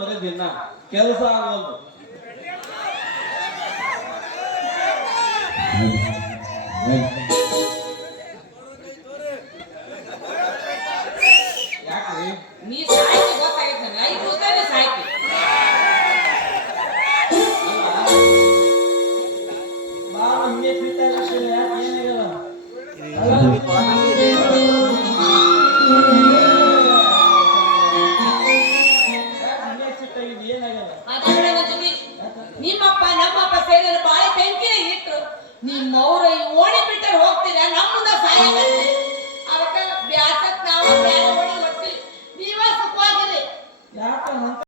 ಬರೀ ದಿನ ಕೆಲಸ ಆಗಲ್ದು. ಯಾಕ್ರಿ ನೀ ಸಾಯ್ತಿ ಗೊತ್ತಾಗೈತೆ ನನಗೆ. 5 ದಿವಸನೇ ಸಾಯ್ತಿ. ಬಾಳ ಹಿಂಗೆ ಫಿಟ್ ಆಗಿರ್ತೀರಿ, ಯಾಕೆ ಏನಾಗಲ್ಲ? ನಿಮ್ಮಪ್ಪ ನಮ್ಮಪ್ಪ ಸೇರಿ ಬಾಳೆ ಬೆಂಕಿನ ಇಟ್ಟು ನಿಮ್ಮವ್ರ ಓಣಿ ಬಿಟ್ಟರೆ ಹೋಗ್ತೀರ ನಮ್ಮ ಮುಂದೆ ಸಾಯ